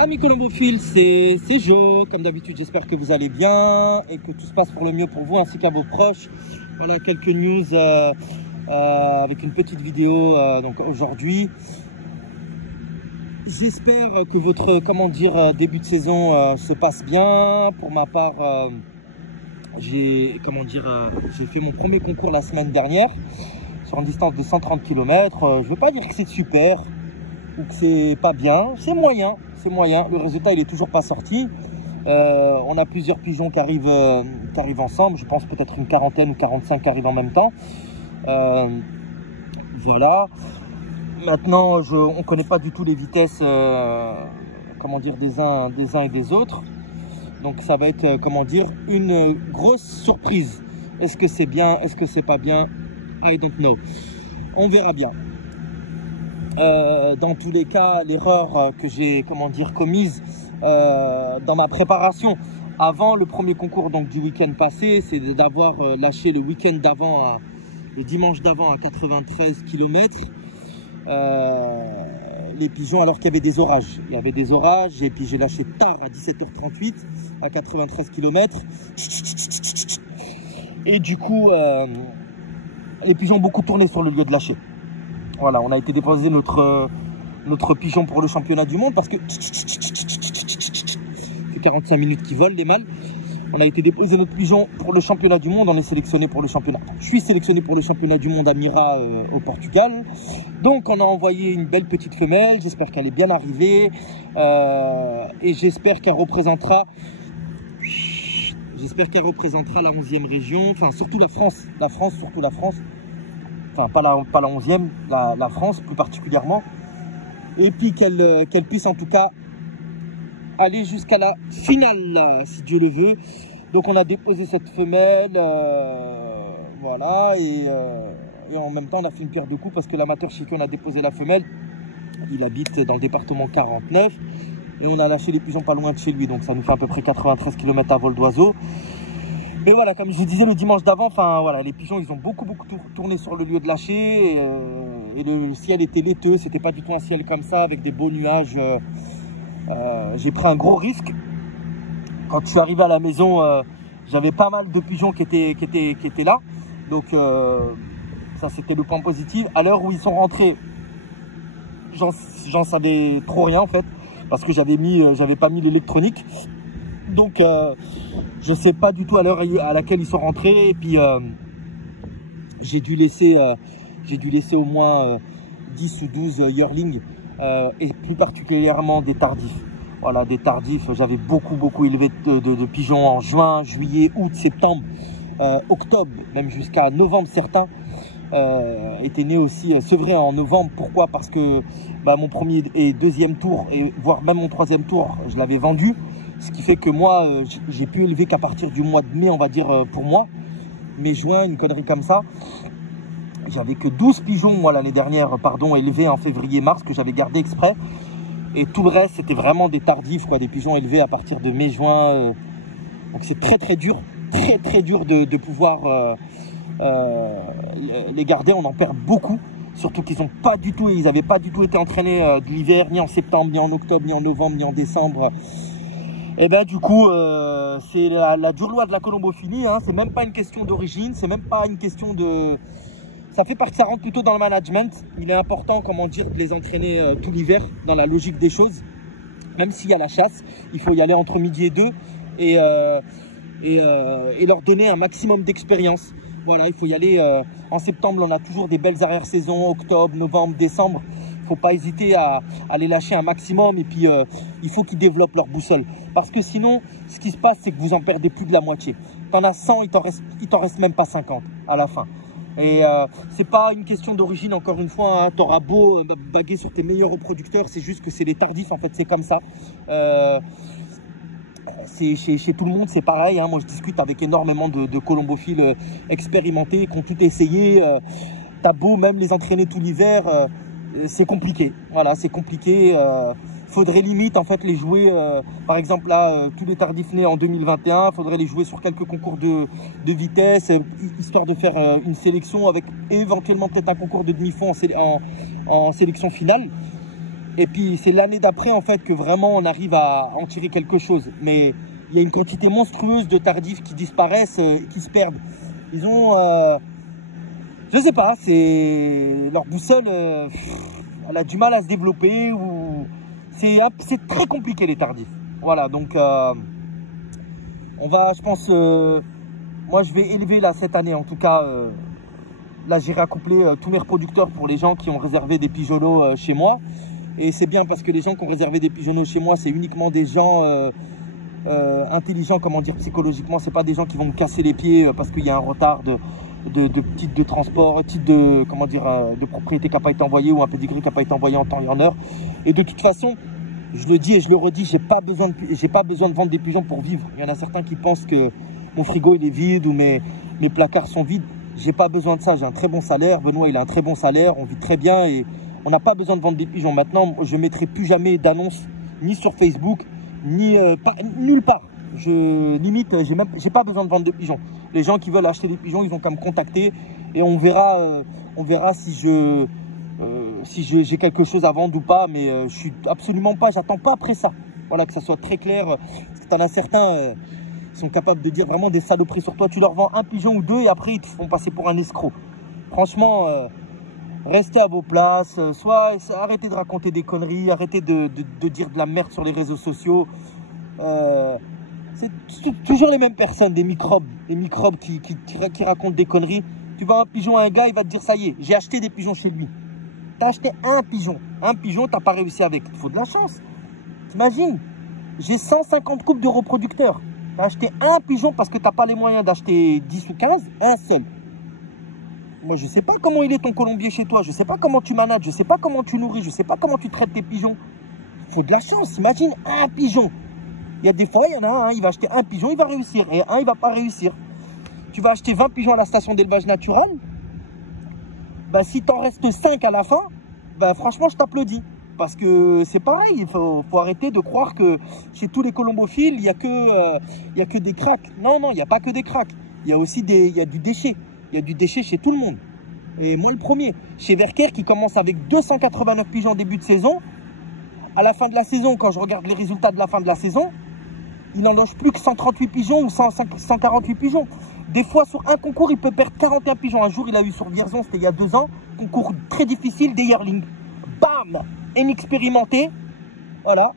Amis colombophiles, c'est Jo. Comme d'habitude, j'espère que vous allez bien et que tout se passe pour le mieux pour vous ainsi qu'à vos proches. Voilà quelques news avec une petite vidéo donc aujourd'hui. J'espère que votre début de saison se passe bien. Pour ma part, j'ai fait mon premier concours la semaine dernière sur une distance de 130 km. Je ne veux pas dire que c'est super ou que c'est pas bien, c'est moyen. C'est moyen, le résultat il est toujours pas sorti. On a plusieurs pigeons qui arrivent ensemble. Je pense peut-être une quarantaine ou 45 qui arrivent en même temps. Voilà. Maintenant, on ne connaît pas du tout les vitesses des uns et des autres. Donc ça va être une grosse surprise. Est-ce que c'est bien, est-ce que c'est pas bien? I don't know. On verra bien. Dans tous les cas, l'erreur que j'ai commise dans ma préparation avant le premier concours donc du week-end passé, c'est d'avoir lâché le week-end d'avant, le dimanche d'avant à 93 km les pigeons alors qu'il y avait des orages. Il y avait des orages et puis j'ai lâché tard à 17h38 à 93 km. Et du coup, les pigeons ont beaucoup tourné sur le lieu de lâcher. Voilà, on a été déposer notre pigeon pour le championnat du monde parce que c'est 45 minutes qui volent les mâles. On a été déposer notre pigeon pour le championnat du monde. On est sélectionné pour le championnat. Je suis sélectionné pour le championnat du monde à Mira au Portugal. Donc on a envoyé une belle petite femelle. J'espère qu'elle est bien arrivée et j'espère qu'elle représentera. J'espère qu'elle représentera la 11e région, enfin surtout la France, surtout la France. Enfin, pas la 11e, la France plus particulièrement. Et puis qu'elle puisse en tout cas aller jusqu'à la finale, si Dieu le veut. Donc on a déposé cette femelle, voilà, et en même temps on a fait une pierre de coups parce que l'amateur chez qui on a déposé la femelle, il habite dans le département 49. Et on a lâché les pigeons pas loin de chez lui, donc ça nous fait à peu près 93 km à vol d'oiseau. Mais voilà, comme je vous disais le dimanche d'avant, les pigeons ils ont beaucoup tourné sur le lieu de lâcher et le ciel était laiteux, c'était pas du tout un ciel comme ça avec des beaux nuages. J'ai pris un gros risque. Quand je suis arrivé à la maison, j'avais pas mal de pigeons qui étaient là, donc ça c'était le point positif. À l'heure où ils sont rentrés, j'en savais trop rien en fait, parce que j'avais pas mis l'électronique. Donc je sais pas du tout à l'heure à laquelle ils sont rentrés et puis j'ai dû laisser au moins 10 ou 12 yearlings et plus particulièrement des tardifs. Voilà, des tardifs, j'avais beaucoup élevé de pigeons en juin, juillet, août, septembre, octobre, même jusqu'à novembre certains étaient nés aussi sevrés en novembre. Pourquoi? Parce que mon premier et deuxième tour, et voire même mon troisième tour, je l'avais vendu. Ce qui fait que moi, j'ai pu élever qu'à partir du mois de mai, on va dire, pour moi. Mai, juin, une connerie comme ça. J'avais que 12 pigeons, moi, l'année dernière, élevés en février-mars, que j'avais gardé exprès. Et tout le reste, c'était vraiment des tardifs, quoi, des pigeons élevés à partir de mai, juin. Donc c'est très dur, très dur de pouvoir les garder. On en perd beaucoup. Surtout qu'ils n'avaient pas du tout été entraînés de l'hiver, ni en septembre, ni en octobre, ni en novembre, ni en décembre. Et ben du coup, c'est la dure loi de la colombophilie, hein. C'est même pas une question d'origine, c'est même pas une question de... Ça rentre plutôt dans le management. Il est important, de les entraîner tout l'hiver, dans la logique des choses. Même s'il y a la chasse, il faut y aller entre midi et 2 et leur donner un maximum d'expérience. Voilà, il faut y aller en septembre, on a toujours des belles arrière-saisons, octobre, novembre, décembre. Il ne faut pas hésiter à les lâcher un maximum et puis il faut qu'ils développent leur boussole. Parce que sinon, ce qui se passe, c'est que vous en perdez plus de la moitié. T'en as 100, il t'en reste même pas 50 à la fin. Et c'est pas une question d'origine, encore une fois, hein. T'auras beau baguer sur tes meilleurs reproducteurs, c'est juste que c'est les tardifs, en fait, c'est comme ça. Chez tout le monde, c'est pareil, hein. Moi, je discute avec énormément de colombophiles expérimentés qui ont tout essayé. T'as beau même les entraîner tout l'hiver, c'est compliqué. Voilà, c'est compliqué. Faudrait limite en fait les jouer, par exemple là, tous les tardifs nés en 2021, faudrait les jouer sur quelques concours de vitesse, histoire de faire une sélection avec éventuellement peut-être un concours de demi-fond en sélection finale. Et puis c'est l'année d'après en fait que vraiment on arrive à en tirer quelque chose. Mais il y a une quantité monstrueuse de tardifs qui disparaissent, qui se perdent. Ils ont, je sais pas, c'est leur boussole, elle a du mal à se développer ou c'est très compliqué les tardifs. Voilà, donc on va, je pense, moi je vais élever là cette année en tout cas. Là j'ai racouplé tous mes reproducteurs pour les gens qui ont réservé des pigeonneaux chez moi. Et c'est bien parce que les gens qui ont réservé des pigeonneaux chez moi, c'est uniquement des gens intelligents, comment dire, psychologiquement. C'est pas des gens qui vont me casser les pieds parce qu'il y a un retard de titre de transport, titre de, comment dire, de propriété qui n'a pas été envoyé ou un pédigree qui n'a pas été envoyé en temps et en heure. Et de toute façon, je le dis et je le redis, j'ai pas besoin de vendre des pigeons pour vivre. Il y en a certains qui pensent que mon frigo il est vide ou mes placards sont vides. J'ai pas besoin de ça, j'ai un très bon salaire. Benoît il a un très bon salaire, on vit très bien et on n'a pas besoin de vendre des pigeons. Maintenant, je ne mettrai plus jamais d'annonces ni sur Facebook, ni nulle part. Limite, j'ai pas besoin de vendre de pigeons. Les gens qui veulent acheter des pigeons, ils ont qu'à me contacter et on verra si j'ai quelque chose à vendre ou pas. Mais je suis absolument pas, j'attends pas après ça. Voilà, que ça soit très clair. Parce que t'en as certains qui sont capables de dire vraiment des saloperies sur toi. Tu leur vends un pigeon ou deux et après ils te font passer pour un escroc. Franchement, restez à vos places. Soit arrêtez de raconter des conneries, arrêtez de dire de la merde sur les réseaux sociaux. C'est toujours les mêmes personnes, des microbes qui racontent des conneries. Tu vends un pigeon à un gars, il va te dire ça y est, j'ai acheté des pigeons chez lui. Tu as acheté un pigeon, tu n'as pas réussi avec. Il faut de la chance. T'imagines, j'ai 150 couples de reproducteurs. Tu as acheté un pigeon parce que tu n'as pas les moyens d'acheter 10 ou 15, un seul. Moi, je ne sais pas comment il est ton colombier chez toi. Je ne sais pas comment tu manages, je ne sais pas comment tu nourris, je ne sais pas comment tu traites tes pigeons. Il faut de la chance. Imagine un pigeon. Il y a des fois, il y en a un, il va acheter un pigeon, il va réussir. Et un, il ne va pas réussir. Tu vas acheter 20 pigeons à la station d'élevage naturel. Ben, si t'en restes 5 à la fin, ben, franchement, je t'applaudis. Parce que c'est pareil, il faut arrêter de croire que chez tous les colombophiles, il n'y a que des cracks. Non, non, il n'y a pas que des cracks. Il y a aussi du déchet. Il y a du déchet chez tout le monde. Et moi, le premier. Chez Verker, qui commence avec 289 pigeons en début de saison. À la fin de la saison, quand je regarde les résultats de la fin de la saison, il n'en loge plus que 138 pigeons ou 148 pigeons. Des fois, sur un concours, il peut perdre 41 pigeons. Un jour, il a eu sur Vierzon, c'était il y a 2 ans, concours très difficile, des yearlings. Bam! Inexpérimenté. Voilà.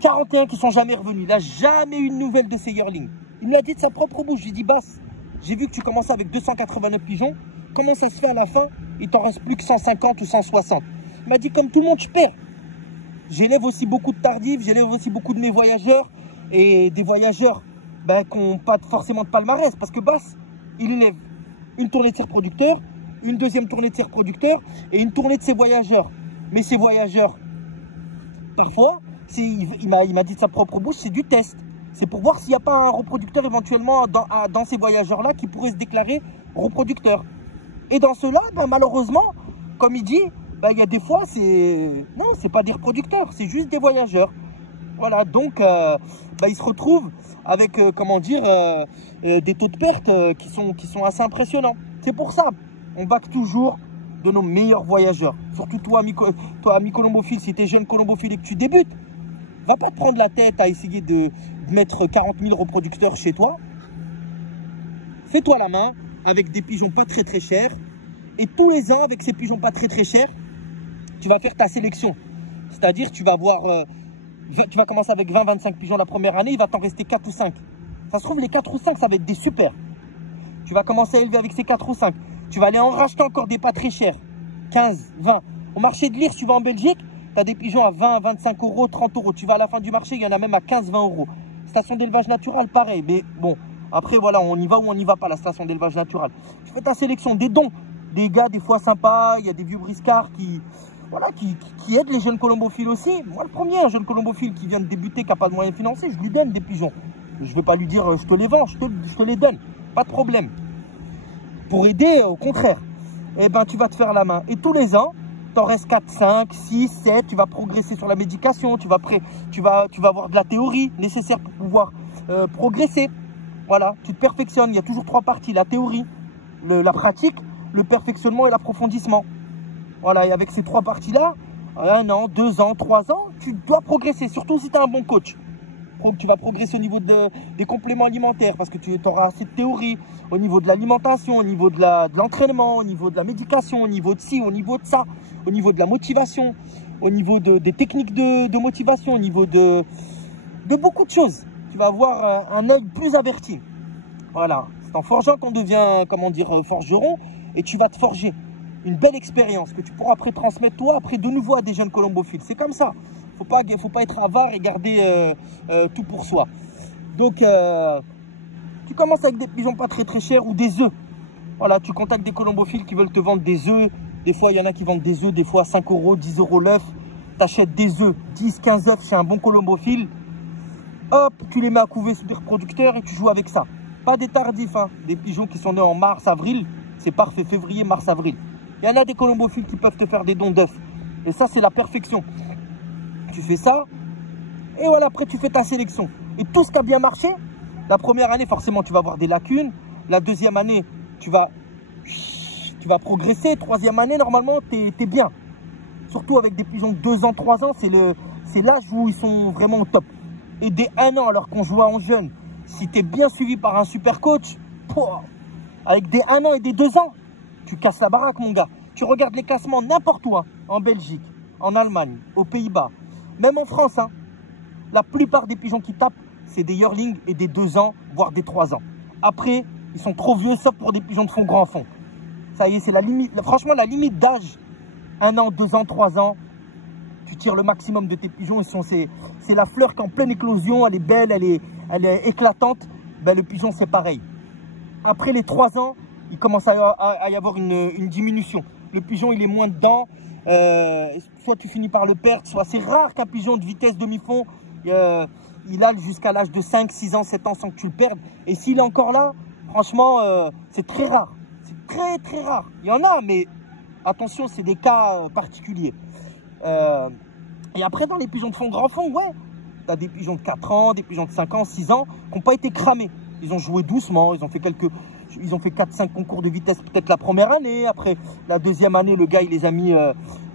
41 qui sont jamais revenus. Il n'a jamais eu de nouvelles de ces yearlings. Il me l'a dit de sa propre bouche. Je lui ai dit, Bass, j'ai vu que tu commençais avec 289 pigeons. Comment ça se fait à la fin? Il t'en reste plus que 150 ou 160. Il m'a dit, comme tout le monde, je perds. J'élève aussi beaucoup de tardifs, j'élève aussi beaucoup de mes voyageurs. Et des voyageurs qui n'ont pas forcément de palmarès. Parce que Bass, il élève une tournée de ses reproducteurs, une deuxième tournée de ses reproducteurs et une tournée de ses voyageurs. Mais ces voyageurs, parfois, il m'a dit de sa propre bouche, c'est du test. C'est pour voir s'il n'y a pas un reproducteur éventuellement dans ces voyageurs-là qui pourrait se déclarer reproducteur. Et dans ceux-là, malheureusement, comme il dit, il y a des fois, non, c'est pas des reproducteurs, c'est juste des voyageurs. Voilà, donc ils se retrouvent avec, comment dire, des taux de perte qui sont assez impressionnants. C'est pour ça, on back toujours de nos meilleurs voyageurs. Surtout toi, ami colombophile, si tu es jeune colombophile et que tu débutes, va pas te prendre la tête à essayer de mettre 40 000 reproducteurs chez toi. Fais-toi la main avec des pigeons pas très très chers. Et tous les ans, avec ces pigeons pas très très chers, tu vas faire ta sélection. C'est-à-dire, tu vas commencer avec 20-25 pigeons la première année, il va t'en rester 4 ou 5. Ça se trouve, les 4 ou 5, ça va être des super. Tu vas commencer à élever avec ces 4 ou 5. Tu vas aller en racheter encore des pas très chers. 15, 20. Au marché de Lire, tu vas en Belgique, tu as des pigeons à 20, 25 euros, 30 euros. Tu vas à la fin du marché, il y en a même à 15, 20 euros. Station d'élevage naturel, pareil. Mais bon, après, voilà, on y va ou on n'y va pas, la station d'élevage naturel. Tu fais ta sélection, des dons. Des gars, des fois sympas, il y a des vieux briscards qui aident les jeunes colombophiles aussi. Moi, le premier, un jeune colombophile qui vient de débuter, qui n'a pas de moyens financiers, je lui donne des pigeons. Je ne veux pas lui dire, je te les vends, je te les donne. Pas de problème. Pour aider, au contraire, tu vas te faire la main. Et tous les ans, t'en restes 4, 5, 6, 7, tu vas progresser sur la médication, tu vas avoir de la théorie nécessaire pour pouvoir progresser. Voilà, tu te perfectionnes. Il y a toujours 3 parties, la théorie, la pratique, le perfectionnement et l'approfondissement. Voilà, et avec ces 3 parties-là, 1 an, 2 ans, 3 ans, tu dois progresser, surtout si tu as un bon coach. Tu vas progresser au niveau des compléments alimentaires parce que tu auras assez de théorie, au niveau de l'alimentation, au niveau de l'entraînement, au niveau de la médication, au niveau de ci, au niveau de ça, au niveau de la motivation, au niveau des techniques de motivation, au niveau de beaucoup de choses. Tu vas avoir un œil plus averti. Voilà, c'est en forgeant qu'on devient, comment dire, forgeron, et tu vas te forger une belle expérience que tu pourras après transmettre toi, après de nouveau à des jeunes colombophiles. C'est comme ça. Faut pas être avare et garder tout pour soi. Donc, tu commences avec des pigeons pas très chers ou des œufs. Voilà, tu contactes des colombophiles qui veulent te vendre des œufs. Des fois, il y en a qui vendent des œufs, des fois 5 €, 10 € l'œuf. Tu achètes des œufs, 10, 15 œufs chez un bon colombophile. Hop, tu les mets à couver sous des reproducteurs et tu joues avec ça. Pas des tardifs, hein. Des pigeons qui sont nés en mars, avril. C'est parfait, février, mars, avril. Il y en a des colombophiles qui peuvent te faire des dons d'œufs. Et ça, c'est la perfection. Tu fais ça, et voilà, après tu fais ta sélection. Et tout ce qui a bien marché, la première année, forcément, tu vas avoir des lacunes. La deuxième année, tu vas progresser. Troisième année, normalement, tu es bien. Surtout avec des pigeons de 2 ans, 3 ans, c'est l'âge où ils sont vraiment au top. Et dès 1 an, alors qu'on joue en jeune, si tu es bien suivi par un super coach, avec des 1 an et des 2 ans, tu casses la baraque, mon gars. Tu regardes les classements n'importe où, hein, en Belgique, en Allemagne, aux Pays-Bas, même en France. Hein, la plupart des pigeons qui tapent, c'est des yearlings et des 2 ans, voire des 3 ans. Après, ils sont trop vieux, sauf pour des pigeons de fond grand fond. Ça y est, c'est la limite. Franchement, la limite d'âge, 1 an, 2 ans, 3 ans, tu tires le maximum de tes pigeons. C'est la fleur qui est en pleine éclosion, elle est belle, elle est éclatante. Ben, le pigeon, c'est pareil. Après les 3 ans, il commence à y avoir une diminution. Le pigeon, il est moins dedans. Soit tu finis par le perdre, soit c'est rare qu'un pigeon de vitesse demi-fond, il a jusqu'à l'âge de 5, 6 ans, 7 ans sans que tu le perdes. Et s'il est encore là, franchement, c'est très rare. C'est très rare. Il y en a, mais attention, c'est des cas particuliers. Et après, dans les pigeons de fond, grand fond, ouais, tu as des pigeons de 4 ans, des pigeons de 5 ans, 6 ans, qui n'ont pas été cramés. Ils ont joué doucement, ils ont fait 4-5 concours de vitesse peut-être la première année. Après, la deuxième année, le gars, il les a mis...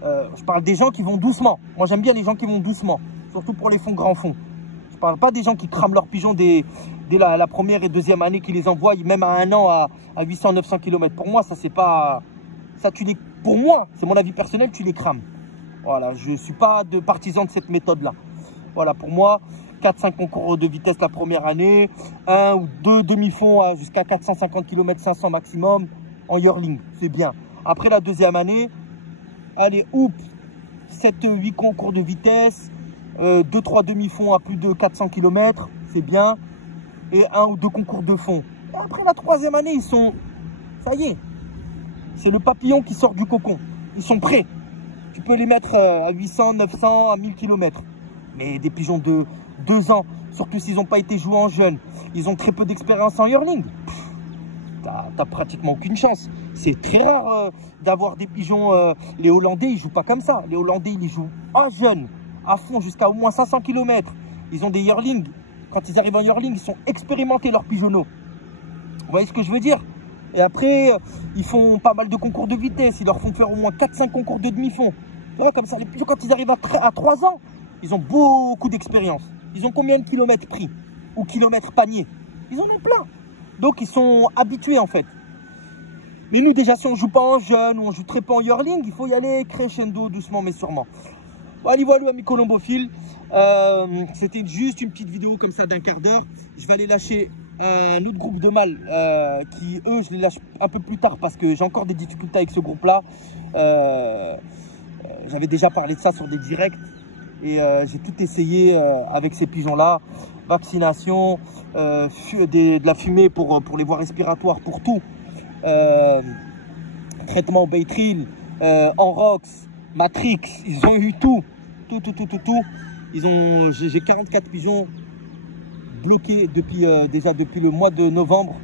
je parle des gens qui vont doucement. Moi, j'aime bien les gens qui vont doucement, surtout pour les fonds grands fonds. Je parle pas des gens qui crament leurs pigeons dès la première et deuxième année, qui les envoient même à 1 an à 800-900 km. Pour moi, ça, c'est pas... Ça, pour moi, c'est mon avis personnel, tu les crames. Voilà, je ne suis pas partisan de cette méthode-là. Voilà, pour moi... 4-5 concours de vitesse la première année, 1 ou 2 demi-fonds jusqu'à 450 km, 500 maximum en yearling, c'est bien. Après la deuxième année, allez, 7-8 concours de vitesse, 2-3 demi-fonds à plus de 400 km, c'est bien, et 1 ou 2 concours de fond. Et après la troisième année, ils sont, ça y est, c'est le papillon qui sort du cocon, ils sont prêts. Tu peux les mettre à 800, 900, à 1000 km. Mais des pigeons de 2 ans, surtout s'ils n'ont pas été joués en jeune, ils ont très peu d'expérience en yearling. T'as pratiquement aucune chance. C'est très rare d'avoir des pigeons. Les Hollandais, ils jouent pas comme ça. Les Hollandais, ils jouent en jeune, à fond, jusqu'à au moins 500 km. Ils ont des yearlings. Quand ils arrivent en yearling, ils sont expérimentés, leurs pigeonneaux. Vous voyez ce que je veux dire? Et après, ils font pas mal de concours de vitesse. Ils leur font faire au moins 4-5 concours de demi-fond. Comme ça, les pigeons, quand ils arrivent à 3 ans, ils ont beaucoup d'expérience. Ils ont combien de kilomètres pris? Ou kilomètres paniers? Ils en ont plein. Donc, ils sont habitués, en fait. Mais nous, déjà, si on ne joue pas en jeune, ou on joue très peu en yearling, il faut y aller crescendo, doucement, mais sûrement. Bon, allez, voilà, amis colombophiles. C'était juste une petite vidéo comme ça d'un quart d'heure. Je vais aller lâcher un autre groupe de mâles qui, eux, je les lâche un peu plus tard parce que j'ai encore des difficultés avec ce groupe-là. J'avais déjà parlé de ça sur des directs. Et j'ai tout essayé avec ces pigeons-là. Vaccination, de la fumée pour les voies respiratoires, pour tout. Traitement au Baytril, Enrox, Matrix, ils ont eu tout. J'ai 44 pigeons bloqués déjà depuis le mois de novembre.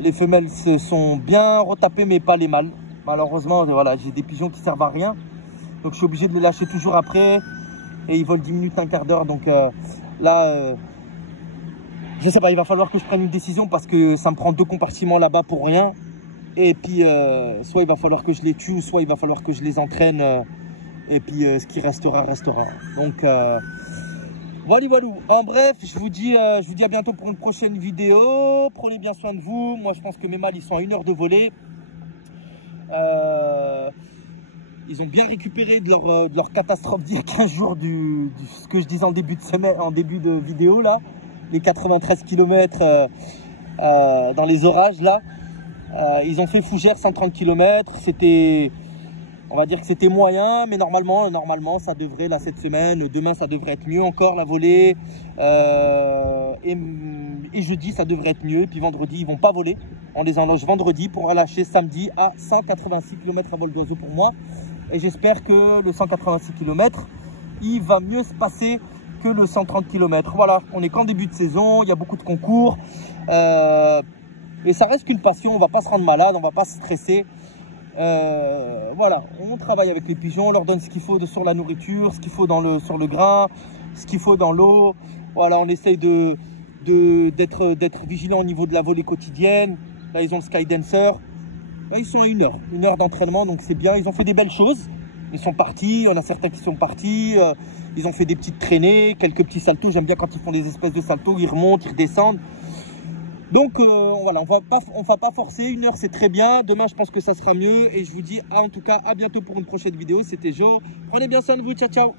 Les femelles se sont bien retapées, mais pas les mâles. Malheureusement, voilà, j'ai des pigeons qui servent à rien. Donc je suis obligé de les lâcher toujours après. Et ils volent 10 minutes, un quart d'heure. Donc là, je sais pas, il va falloir que je prenne une décision parce que ça me prend 2 compartiments là-bas pour rien. Et puis, soit il va falloir que je les tue, soit il va falloir que je les entraîne Et puis ce qui restera, restera. Donc voilà, voilà. En bref, je vous dis à bientôt pour une prochaine vidéo. Prenez bien soin de vous. Moi, je pense que mes mâles, ils sont à 1 heure de volée. Ils ont bien récupéré de leur catastrophe d'il y a 15 jours, ce que je disais en début de semaine, en début de vidéo là, les 93 km dans les orages là. Ils ont fait fougère 130 km. On va dire que c'était moyen, mais normalement ça devrait, là, cette semaine, demain, ça devrait être mieux encore, la volée. Et jeudi, ça devrait être mieux. Et puis vendredi, ils vont pas voler. On les enloge vendredi pour relâcher samedi à 186 km à vol d'oiseau pour moi. Et j'espère que le 186 km, il va mieux se passer que le 130 km. Voilà, on est qu'en début de saison, il y a beaucoup de concours. Et ça reste qu'une passion, on va pas se rendre malade, on va pas se stresser. Voilà, on travaille avec les pigeons, on leur donne ce qu'il faut sur la nourriture, ce qu'il faut sur le grain, ce qu'il faut dans l'eau. Voilà, on essaye d'être vigilant au niveau de la volée quotidienne. Là, ils ont le Skydancer. Là, ils sont à 1 heure d'entraînement, donc c'est bien. Ils ont fait des belles choses. Ils sont partis, on a certains qui sont partis. Ils ont fait des petites traînées, quelques petits saltos. J'aime bien quand ils font des espèces de saltos, ils remontent, ils redescendent. Donc voilà, on va pas forcer. 1 heure, c'est très bien. Demain, je pense que ça sera mieux. Et je vous dis en tout cas à bientôt pour une prochaine vidéo. C'était Joe. Prenez bien soin de vous. Ciao, ciao.